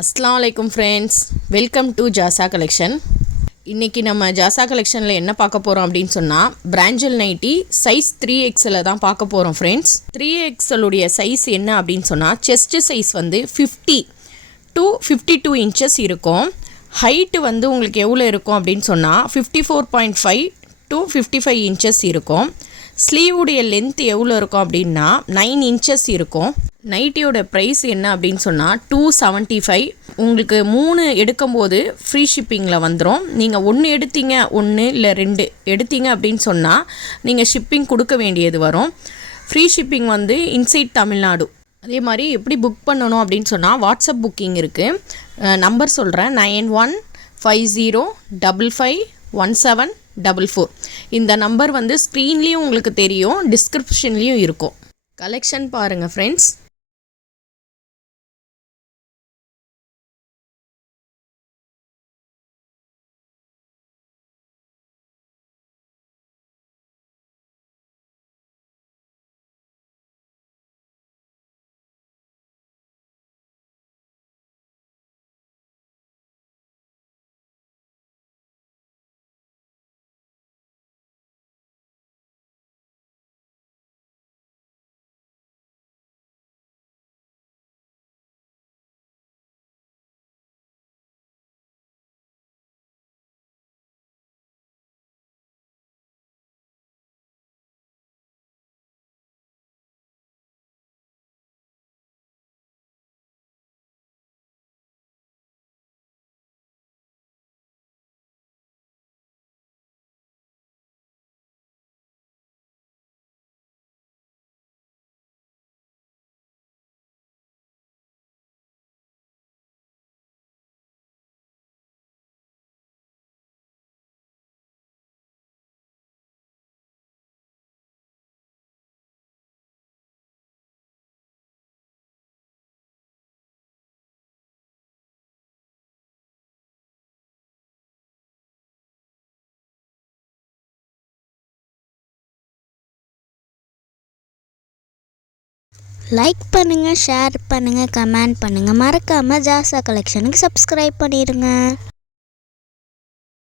அஸ்ஸலாமு அலைக்கும் friends, welcome to ஜாசா கலெக்ஷன். இன்றைக்கி நம்ம ஜாசா கலெக்ஷனில் என்ன பார்க்க போகிறோம் அப்படின்னு சொன்னால், பிராஞ்சல் நைட்டி சைஸ் 3XL தான் பார்க்க போகிறோம் ஃப்ரெண்ட்ஸ். 3XL சைஸ் என்ன அப்படின்னு சொன்னால், செஸ்ட் சைஸ் வந்து 50 to 52 இன்ச்சஸ் இருக்கும். ஹைட்டு வந்து உங்களுக்கு எவ்வளோ இருக்கும் அப்படின்னு சொன்னால் 54.5 to 55 இன்ச்சஸ் இருக்கும். ஸ்லீவுடைய லென்த் எவ்வளோ இருக்கும் அப்படின்னா 9 இன்ச்சஸ் இருக்கும். நைட்டியோட ப்ரைஸ் என்ன அப்படின்னு சொன்னால் 275. உங்களுக்கு 3 எடுக்கும்போது ஃப்ரீ ஷிப்பிங்கில் வந்துடும். நீங்கள் 1 எடுத்தீங்க, 1 இல்லை 2 எடுத்தீங்க அப்படின்னு சொன்னால் நீங்கள் ஷிப்பிங் கொடுக்க வேண்டியது வரும். ஃப்ரீ ஷிப்பிங் வந்து இன்சைட் தமிழ்நாடு. அதே மாதிரி எப்படி புக் பண்ணணும் அப்படின்னு சொன்னால் வாட்ஸ்அப் புக்கிங் இருக்குது. நம்பர் சொல்கிறேன், 9150551744. இந்த நம்பர் வந்து ஸ்க்ரீன்லேயும் உங்களுக்கு தெரியும், டிஸ்கிரிப்ஷன்லேயும் இருக்கும். கலெக்ஷன் பாருங்கள் ஃப்ரெண்ட்ஸ். லைக் பண்ணுங்கள், ஷேர் பண்ணுங்கள், கமெண்ட் பண்ணுங்கள். மறக்காமல் ஜாசா கலெக்ஷனுக்கு சப்ஸ்கிரைப் பண்ணிடுங்க.